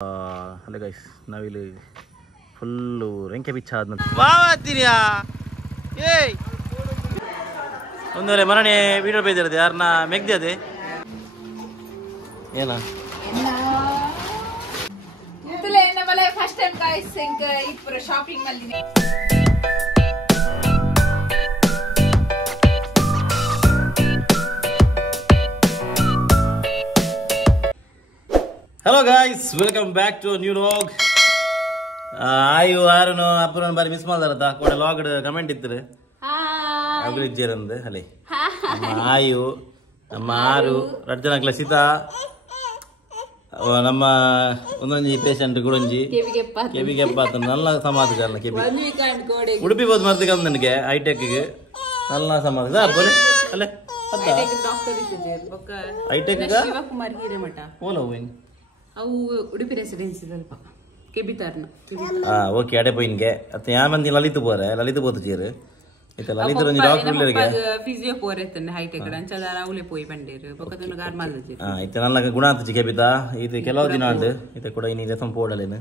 Hello guys, ನಾವಿಲ್ಲಿ full ರೆಂಕೆ ಬಿಚ್ಚ ಆದ ನಂತರ ಏಯ್ ಒಂದು ವೇಳೆ ಮರಣೆ ವೀಡಿಯೋ ಬೇದಿರದೆ ಯಾರನ್ನ ಮೆಗ್ದೆ ಅದೇ ಏನ ಫಸ್ಟ್ ಟೈಮ್ ಗೈಸ್ ಇಪ್ಪರ ಶಾಪಿಂಗ್ ಅಲ್ಲಿ. Hello guys, welcome back to new vlog. ಆಯು ಯಾರನು ಅಪ್ಪನ ಬಾರಿ ಮಿಸ್ ಮಾಡ್ದಾರತ್ತ ಕೂಡ ಲಾಗ್ ಕಮೆಂಟ್ ಇತ್ತು ಅಭಿವೃದ್ಧಿಯರಂದು ಅಲ್ಲೇ ನಮ್ಮ ಆಯು ನಮ್ಮ ಆರು ರಡ್ಜನಕ್ಲ ಸೀತಾ ನಮ್ಮ ಒಂದೊಂಜಿ ಪೇಷಂಟ್ ಗುಡಂಜಿ ಕೆಬಿಗೆಪ್ಪ ಅಂತ ನಲ್ಲ ಸಮಾಧ ಕೆಬಿ ಉಡುಪಿ ಬೋದು ಮರ್ದಿಗೆ ನನಗೆ ಹೈಟೆಕ್ಗೆ ನಲ್ಲ ಸಮಾಧ ಅಲ್ಲೇ ಹೈಟೆಕ್ ಓಲ ಹೋಯ್ನಿ ಅವು ಉಡುಪಿ ರೆಸಿಡೆನ್ಸಿ ಸ್ವಲ್ಪ ಕೆಬಿತಾರ್ನ ಓಕೆ ಅಡೆ ಪೋಯಿನ್ಗೆ ಅತ್ತೆ ಯಾ ಮಂದಿ ಲಲಿತ್ ಪೋರೆ ಲಲಿತ್ ಪೋತು ಚೀರು ಇತ್ತೆ ಲಲಿತ್ ಒಂಜಿ ಡಾಕ್ಟರ್ ಇಲ್ಲರಿಗೆ ಫಿಸಿಯೋ ಪೋರೆತ್ತನೆ ಹೈಟೆಕ್ ಅಂಚದಾರ ಅವಲೆ ಪೋಯಿ ಬಂಡೇರು ಬಕದನ ಗಾರ್ ಮಾಲ್ದಜಿ ಇತ್ತೆ ನಲ್ಲ ಗುಣ ಅಂತ ಕೆಬಿತಾ ಇದು ಕೆಲವು ದಿನ ಉಂಡು ಇತ್ತೆ ಕೂಡ ಇನಿ ರೆಸಂ ಪೋಡಲೇನು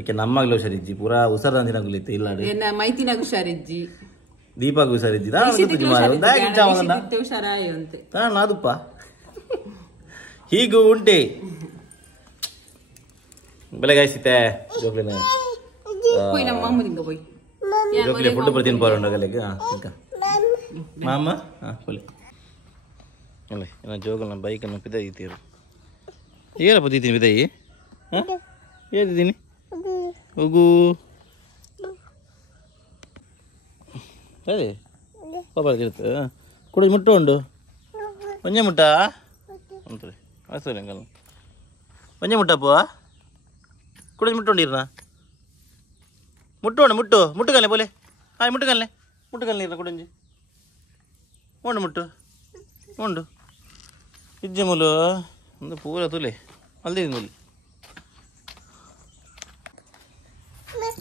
ಓಕೆ ನಮ್ಮಗ್ಲು ಹುಷಾರಿಜ್ಜಿ ಪೂರಾ ಉಸರ ಅಂದಿನಗ್ಲು ಇತ್ತು ಇಲ್ಲಾಡು ಏನ ಮೈತಿನಾಗ ಹುಷಾರಿಜ್ಜಿ ದೀಪಾಗ ಹುಷಾರಿಜ್ಜಿ ಹುಷಾರಾಯಂತೆ ಅದಪ್ಪ ಹೀಗೂ ಉಂಟೆ ಬೆಳಗಾಯಿಸಿತೆ ಜೋಕ್ಲಿನ പോയി നമ്മ അമ്മ പോയി ജോക്ലിനെ ഫുഡ് പ്രതി പോലുണ്ടല്ലേ മാമ പൊಲಿ ಅಲ್ಲ ನಾನು ಜೋಗಲ್ನ ಬೈಕನ್ನು ಬಿದ್ದಾಯಿತೀರು ಏನಪ್ಪ ತಿಂತೀನಿ ಬಿದ್ದಾಯಿ ಏನಿದ್ದೀನಿ ಹೋಗು ಅದೇ ಪಾಪ ಇರುತ್ತೆ ಕುಡಿದು ಮುಟ್ಟ ಉಂಡು ಒಂಜೆ ಮುಟ್ಟ ಅಂತಾರೆ ಸರಿ ಹಂಗಲ್ಲ ಒಂಜೆ ಮುಟ್ಟಪ್ಪ ಕುಡಿದು ಮುಟ್ಟುಂಡಿರ್ನ ಮುಟ್ಟೋಣ ಮುಟ್ಟುಗಲ್ಲೆ ಬೋಲೆ ಹಾಯ್ ಮುಟ್ಟುಗಲ್ಲೆ ನೀರ್ನ ಕುಡಿಂಜಿ ಉಂಡು ಮುಟ್ಟು ಉಂಡು ಇಜ್ಜೆ ಮುಲು ಒಂದು ಪೂರ ತುಲೆ ಅಲ್ದಿದ್ದು ಮುಲಿ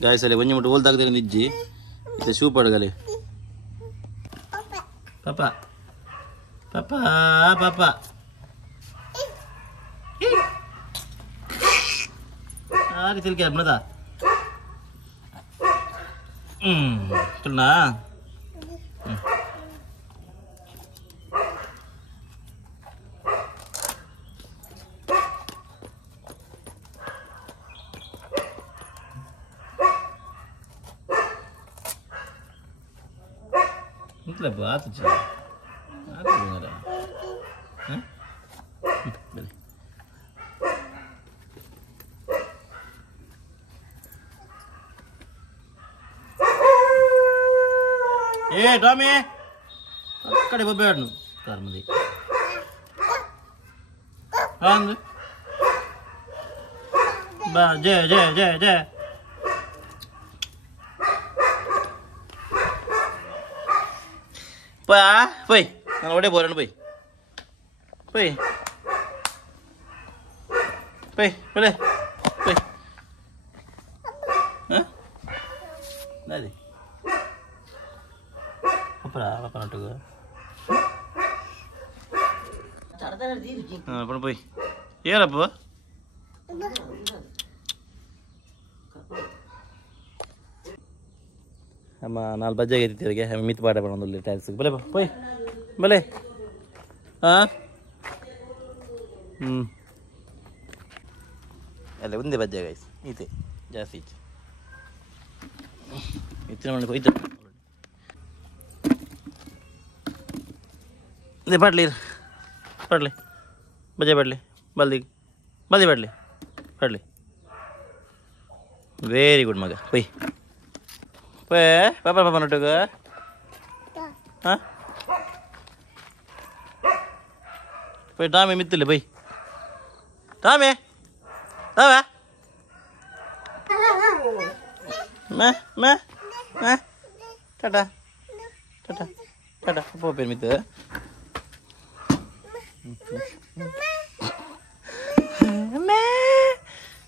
ಗಾಯಸಲೆ ಒಂಜಿ ಮುಟ್ಟು ಹೋಲ್ದಾಗ್ತಾರೆ ಇಜ್ಜಿ ಇದು ಶೂ ಪಡಗಲೆ ಪಾಪ ಪಾಪ ಪಾಪ ಆರಿ ತಿರ್ಕೆ ಅಬ್ನದ ತುಳ್ನಾ मतलब बात है आप बोल रहा हैं बले ए टॉमी अक्कड़े बब्बेडनु कार मंदी अंद बा जय പോയി ഞാൻ അവിടെ പോരാണ് പോയി പോലെ പോയി അതെ പപ്പനോട്ടുക അപ്പം പോയി ഏറപ്പോ ಅಮ್ಮ 4 ಬಜ್ಜೆ ಆಗೈತಿಗೆ ಮಿತ್ ಪಾಡ ಒಂದು ಟೈಲ್ಸ್ ಬಲೆ ಪೋಯ್ ಬಲೆ ಅಲ್ಲ ಒಂದೇ ಬಜ್ಜೆ ಗೈಸ್ ಈತೆ ಜಾಸ್ತಿ ಇತ್ತಿನ ಮನೆ ಹೋಯ್ತು ಅದೇ ಪಡ್ಲಿ ಬಜ್ಜೆ ಬಲ್ದಿ ಪಡ್ಲಿ ವೆರಿ ಗುಡ್ ಮಗ ಪೊಯ್ ಪಾಪ ನೋಟಗ ಹಾಂ പോയി ടാമേ മിത്തില്ല പോയി ടാമേ ടാവാ ടാറ്റാ പോ പേര് മിത്ത്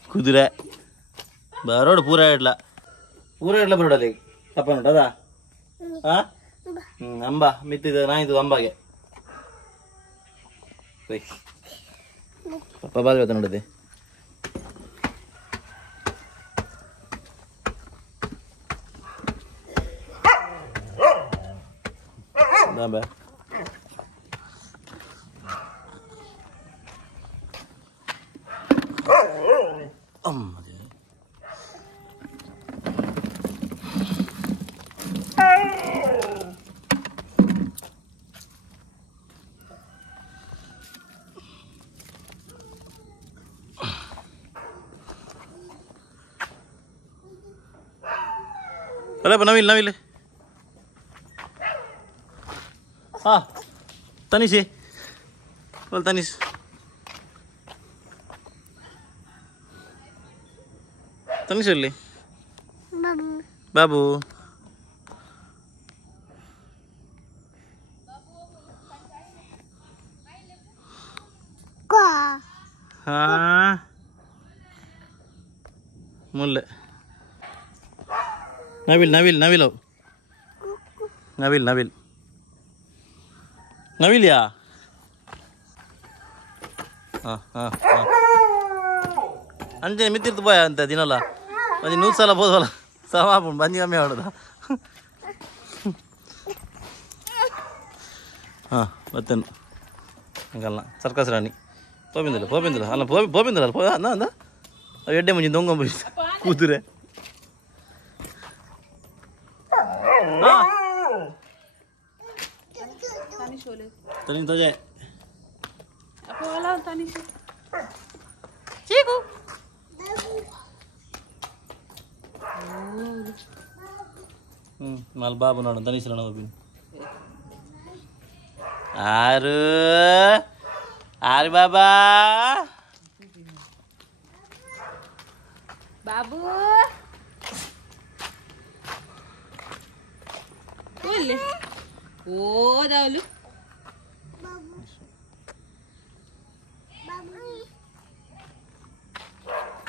ಕುದುರೆ ಬರೋಡು ಪೂರ ಇಡ್ಲ ಬರೋಡಲ್ಲಿ ತಪ್ಪ ನೋಡ ಅದಾ ಅಂಬ ಮಿತ್ತಿದ ನಾಯಿದು ಅಂಬಾಗೆ ಪಪ್ಪ ಬಾಲ್ ನೋಡಿದೆ Nambah. Ada apa Nabil? Ah, Tanis sih. Wal Tanis. Tanis oli. Babu. Hah? Mulle. Nabil. Nabil ya? Anjay mitir tu boya anta dinala. Banji nuut sala both wala. Sama pun banji kami ada. Betul. Enggaklah. Sarkas rani. Pobindala. Alla pobindala. Anda. Ayodde munji donga bus. Kudure. Tani to je. Apa wala tani sih? Ciku. Mal babu nadu tani sila nadu bin. Aru baba. Babu. Boleh. Oh, dah lu.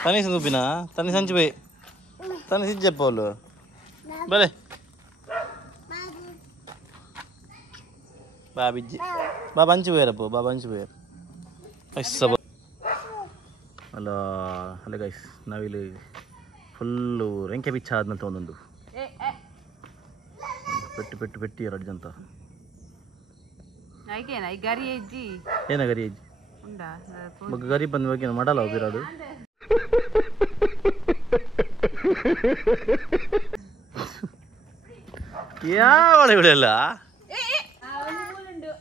Tani sendu bina, tani sanju be, tani sijja polo, boleh. Babiji, babanju be rapo, babanju be. Aisa. Hello guys, Nabil full renke bicha adna tondondu. Petti eradu Naikena, gari eji. Ena gari eji. Unda. Bag gari bandu bagina madala obiradu. Ya wale vilella. Avanu mulundu.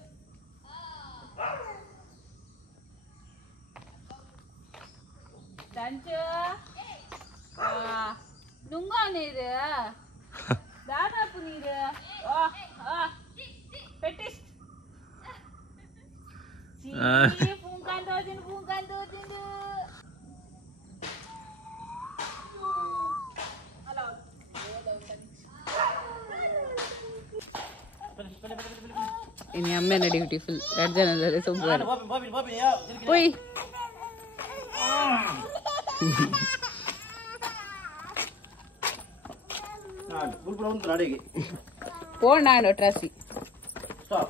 Tancho. Nunga neeru. Dada puneeru. Petis. Pungkan dojin. Ini ammene dutiful. Rajjanallare super. Oi. Bulbul undu nadege. Ponano trasi. Stop.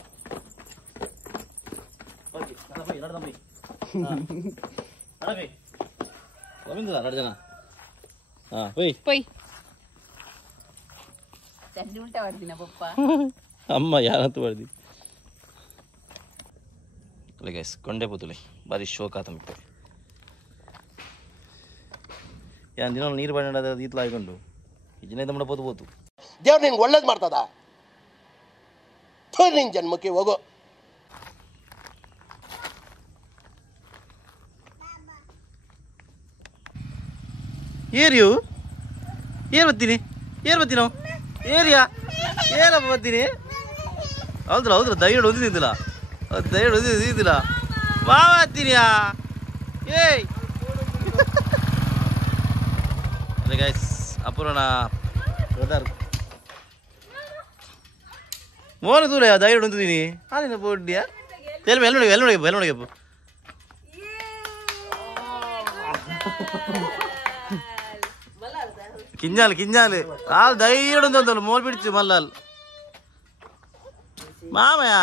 Okay, nada mai. Nada. Gobindala nadjana. Poi. Tandi ulta vardina pappa. Amma yarantu vardi. Ole guys, konde putule. Bari shock atam ippe. Yan dinal neeru badinada itla ayikondu. Ijine damda potu. ದೇವ್ರು ನಿಂಗೆ ಒಳ್ಳೇದು ಮಾಡ್ತದ Thor ನಿಂಗೆ ಜನ್ಮಕ್ಕೆ ಹೋಗೋ air ಬರ್ತೀನಿ ಏನಪ್ಪ ಬರ್ತೀನಿ ಹೌದ್ರ ದಯವಿಟ್ಟು ಓದಿದ್ದಿಲ್ಲ ಮಾವ ಹತ್ತೀನಿಯಾ ಏಯ್ ಗೈಸ್ ಅಪೂರ್ಣ ಬ್ರದರ್ ಮೋನ ದೂರ ದಯವಿಟ್ಟು ಹೊಂದಿದ್ದೀನಿ ಹಾಲಿನ ಬೋಡ್ಡಿಯಾ ಎಲ್ಲಿ కింజాలు వాళ్ళు ధైర్యం ఉంది మోలు పిడిచి మళ్ళా మామయ్య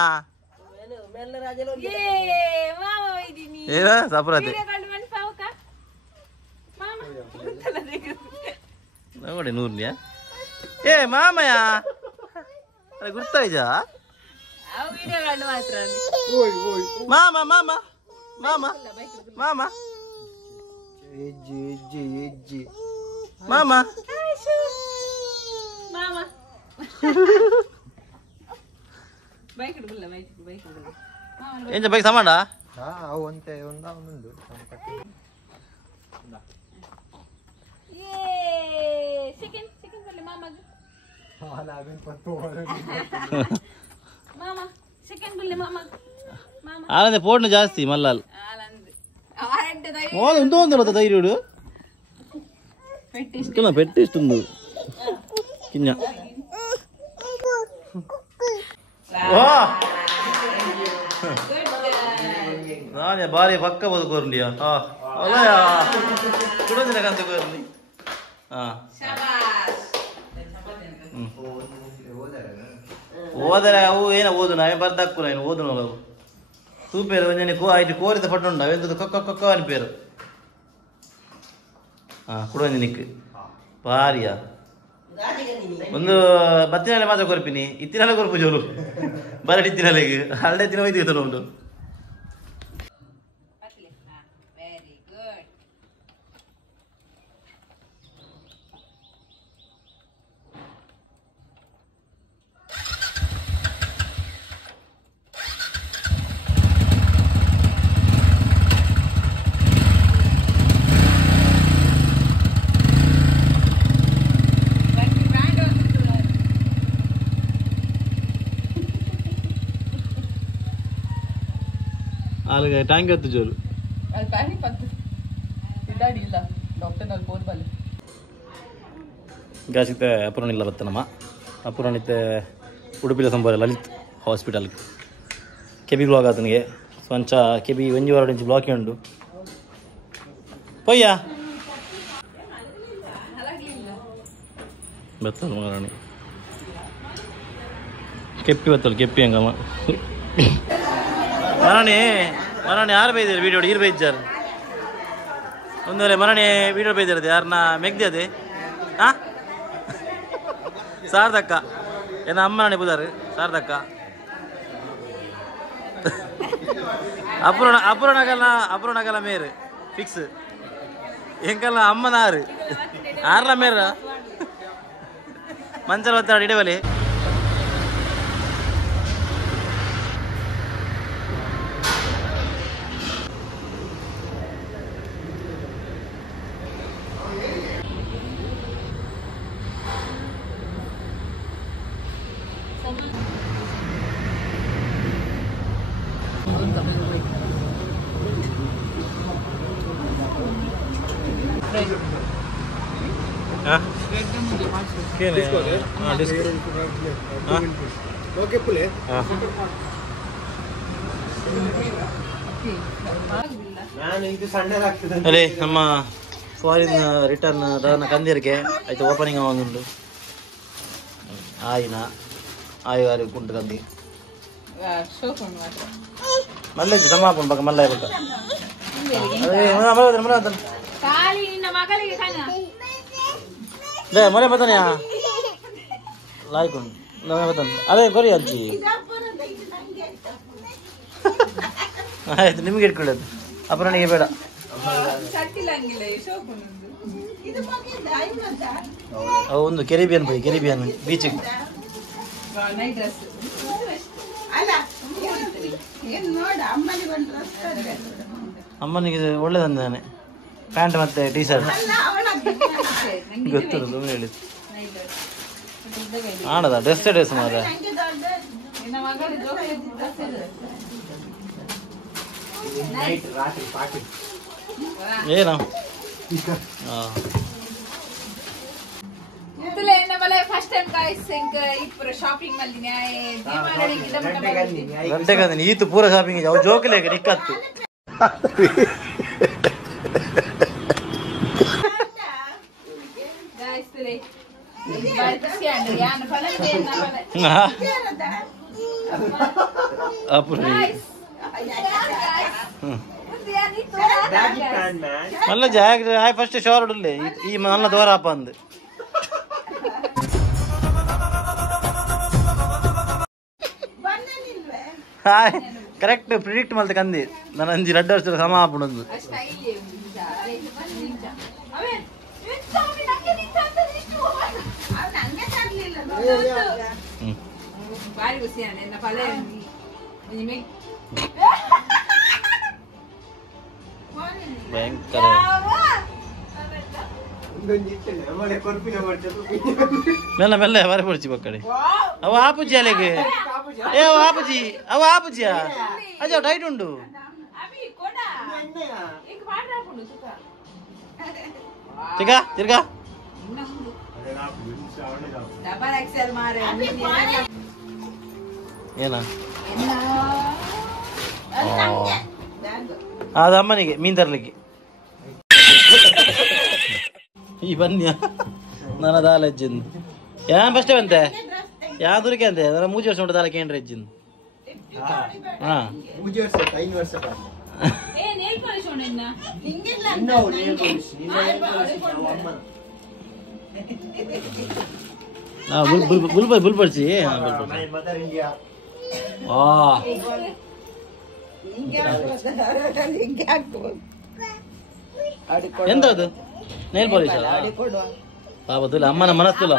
ఏదా సపరాతి ನೋಡಿ ನೂರ್ನಿಯಾ ಏ ಮಾಮಯ್ಯ ಅರೆ ಗುರ್ತಾಯ್ಜಾ ಮಾಮ ಮಾಮ ಮಾಮ ಮಾಮ ಮಾಮ ಏನ್ ಬೈಕ್ ಸಮಾಡ ಆನಂದ ಪೋಡ್ನ ಜಾಸ್ತಿ ಮಲ್ಲಾಲ್ ఉందో ఉందో ధైర్యుడు పెట్టిస్తుంది కింద ನಾನೇ ಬಾರಿ ಪಕ್ಕ ಬದುಕೋರ್ನಿಯಾ ಅಲ್ಲಯ್ಯ ಕುಡದಿನಕಂತ ಕೋರ್ನಿ ಓದರೆ ಅವು ಏನ ಓದು ನಾವೇ ಬರ್ದಕ್ಕು ನಾನು ಓದು ನಾವು ತೂಪೇರು ಒಂಜನಿ ಐದು ಕೋರಿದ ಪಟ್ಟುಂಡ ಎಂತದು ಕೊಕ್ಕ ಕೊಕ್ಕ అని పేరు ಕುಡೊಂದು ನಿಕ್ಕು ಭಾರಿಯಾ ಒಂದು ಬತ್ತಿನಾಲೆ ಮಾತ್ರ ಕೊರ್ಪಿನಿ ಇತ್ತಿನಾಲೆ ಕೊರ್ಪು ಜೋರು ಬರಡ್ ಇತ್ತಿನಾಲೆಗೆ ಹರಡೆ ದಿನ ಒಯ್ದು ಉಂಟು ಟ್ಯಾಂಕ್ ಹತ್ತು ಜೋರು ಗ್ಯಾಸಿತ್ತೆ ಅಪುರಣಿಲ್ಲ ಬತ್ತನಮ್ಮ ಅಪುರಣಿತ್ತೆ ಉಡುಪಿಲ ಸಂಬರ ಲಲಿತ್ ಹಾಸ್ಪಿಟಲ್ ಕೆಬಿ ಬ್ಲಾಕ್ ಆತನಿಗೆ ಸ್ವಂಚ ಕೆಬಿ ಒಂಜಿ ವಾರ ಇಂಚು ಬ್ಲಾಕ್ ಉಂಡು ಪೊಯ್ಯ ಬತ್ತಲ್ಲ ಮಹಾರಾಣಿ ಕೆಪ್ಪಿ ಬತ್ತಲ್ಲ ಕೆಪ್ಪಿ ಹಂಗಮ್ಮ ಮರಾಣಿ ಮರಾಣಿ ಯಾರು ಬೈದಾರೆ ವೀಡಿಯೋ ಈರು ಬೈದಾರೆ ಒಂದು ವೇಳೆ ಮರಾಣಿ ವೀಡಿಯೋ ಬೈದಿರದೆ ಯಾರನ್ನ ಮೆಗ್ದೆ ಅದೇ ಶಾರದಕ್ಕ ಏನ ಅಮ್ಮನಾಣಿ ಬುದಾರು ಶಾರದಕ್ಕ ಅಪುರಣಗಲ್ಲ ಮೇರು ಫಿಕ್ಸ್ ಎಂಕಲ್ಲ ಅಮ್ಮನಾರು ಆರ್ಲ ಮೇರ ಮಂಚಲ್ ಒತ್ತಾಡ ಇಡವಲಿ ಅದೇ ನಮ್ಮ ಫಾರಿನ್ ರಿಟರ್ನ್ ಕಂದಿರಿಗೆ ಆಯ್ತು ಓಪನಿಂಗ್ ಆಗುಂಡು ಆಯಿ ವಾರಿ ಕುಂಟು ಕಂದಿ ಮಲ್ಲ ಸಮಾಪನ್ ಪಕ್ಕ ಮಲ್ಲ ಪಕ್ಕ ಮನೆ ಬತ್ತಾನೆ ಲಾಯ್ಕೊಂಡು ನಮಗೆ ಬತ್ತಾನೆ ಅದೇ ಕೊರಿ ಅಜ್ಜಿ ಆಯ್ತು ನಿಮ್ಗೆ ಇಟ್ಕೊಳ್ಳೋದು ಅಪರಾಣಿಗೆ ಬೇಡ ಒಂದು ಕೆರಿಬಿಯನ್ ಬೈ ಕೆರಿಬಿಯನ್ ಬೀಚಿಗೆ ಅಮ್ಮನಿಗೆ ಒಳ್ಳೇದಂದಾನೆ ಪ್ಯಾಂಟ್ ಮತ್ತೆ ಟೀ ಶರ್ಟ್ ಗೊತ್ತಿಲ್ಲ ಸುಮ್ಮನೆ ಹೇಳಿದ್ದು ಆಡದ ಡ್ರೆಸ್ ಮಾರ ಏನು ಗಂಟೆ ಈತು ಪೂರ ಶಾಪಿಂಗ್ ಅವು ಜೋಕಲೇ ನಿಕ್ಕತ್ತು మళ్ళీ జాగ్రత్త ఫస్ట్ షోరుడులే ఈ మళ్ళీ దూరాప అంది ಹಾಯ್ ಕರೆಕ್ಟ್ ಪ್ರಿಡಿಕ್ಟ್ ಮಲ್ತ ಕಂದಿ ನಾನು ಅಂಜಿ 2 ವರ್ಷದ ಸಮ ಆಪುಣಂದು ಭಯಂಕರ ಮೆಲ್ಲ ಮೆಲ್ಲ ಬಾರಿ ಪಡಿಸಿ ಬಕ್ಕಡೆ ಅವ ಆಪುಜಿ ಅಲೆಗೆ ಏ ಆಪುಜಿ ಅವ ಆಪುಜಿಯಾ ಅಜ್ಜ ಟೈಟ್ ಉಂಡು ತಿರ್ಗಾ ತಿರ್ಗಾ ಏನ ಅದು ಅಮ್ಮನಿಗೆ ಮೀನ್ ತರ್ಲಿಕ್ಕೆ ಈ ಬನ್ನಿ ನನ್ನ ದಾಲ ಹೆಜ್ಜಿಂದು ಯಾನ್ ಫಸ್ಟ್ ಬಂತೆ ಯಾ ದುರ್ಕೆ ಅಂತೆ ನನ್ನ 3 ವರ್ಷ ಉಂಟು ದಾಲಕ್ಕೆ ಏನ್ರ ಹೆಜ್ಜಿಂದು ಹಾ ಬುಲ್ಪಡ್ಸಿ ಎಂತ ಅದು ನೇಲ್ ಪಾಲಿಶ್ ಪಾಪ ತುಲ ಅಮ್ಮನ ಮನಸ್ಸುಲ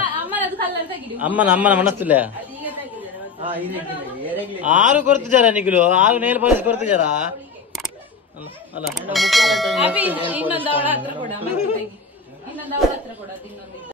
ಅಮ್ಮನ ಮನಸ್ಸುಲ ಆರು ಕೊಡ್ತಿದ್ದಾರ ನಿಗ್ಲು ಆರು ನೇಲ್ ಪಾಲಿಶ್ ಕೊಡ್ತಿದ್ದಾರ ಅಲ್ಲ ಇನ್ನೊಂದು ಅವಳ ಹತ್ರ ಕೊಡ